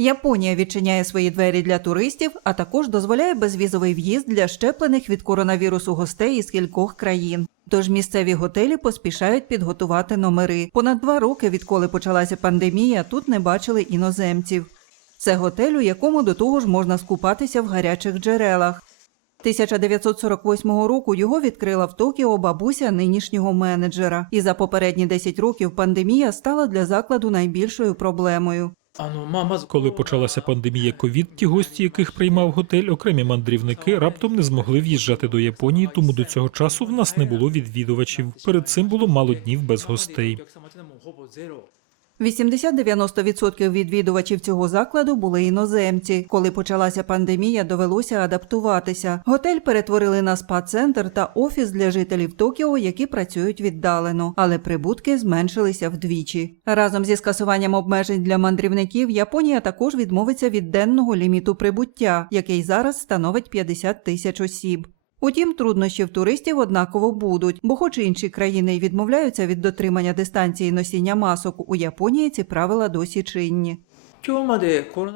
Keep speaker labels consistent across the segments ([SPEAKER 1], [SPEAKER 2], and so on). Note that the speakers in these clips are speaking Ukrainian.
[SPEAKER 1] Японія відчиняє свої двері для туристів, а також дозволяє безвізовий в'їзд для щеплених від коронавірусу гостей із кількох країн. Тож місцеві готелі поспішають підготувати номери. Понад два роки, відколи почалася пандемія, тут не бачили іноземців. Це готель, у якому до того ж можна скупатися в гарячих джерелах. 1948 року його відкрила в Токіо бабуся нинішнього менеджера. І за попередні 10 років пандемія стала для закладу найбільшою проблемою.
[SPEAKER 2] Коли почалася пандемія ковід, ті гості, яких приймав готель, окремі мандрівники раптом не змогли в'їжджати до Японії, тому до цього часу в нас не було відвідувачів. Перед цим було мало днів без гостей.
[SPEAKER 1] 80-90% відвідувачів цього закладу були іноземці. Коли почалася пандемія, довелося адаптуватися. Готель перетворили на спа-центр та офіс для жителів Токіо, які працюють віддалено, але прибутки зменшилися вдвічі. Разом зі скасуванням обмежень для мандрівників Японія також відмовиться від денного ліміту прибуття, який зараз становить 50 тисяч осіб. Утім, труднощів туристів однаково будуть, бо, хоч інші країни й відмовляються від дотримання дистанції носіння масок, у Японії ці правила досі чинні.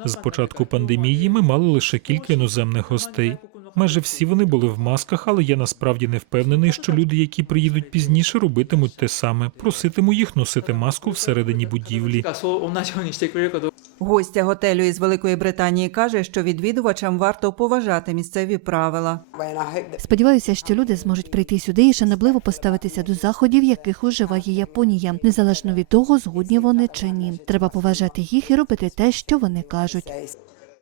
[SPEAKER 2] З початку пандемії ми мали лише кілька іноземних гостей. Майже всі вони були в масках, але я насправді не впевнений, що люди, які приїдуть пізніше, робитимуть те саме. Проситиму їх носити маску всередині будівлі.
[SPEAKER 1] Гостя готелю із Великої Британії каже, що відвідувачам варто поважати місцеві правила.
[SPEAKER 3] Сподіваюся, що люди зможуть прийти сюди і шанобливо поставитися до заходів, яких уживає Японія, незалежно від того, згодні вони чи ні. Треба поважати їх і робити те, що вони кажуть.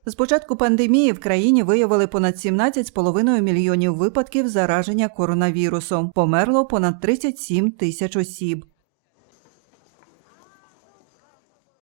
[SPEAKER 1] З початку пандемії в країні виявили понад 17,5 мільйонів випадків зараження коронавірусом. Померло понад 37 тисяч осіб.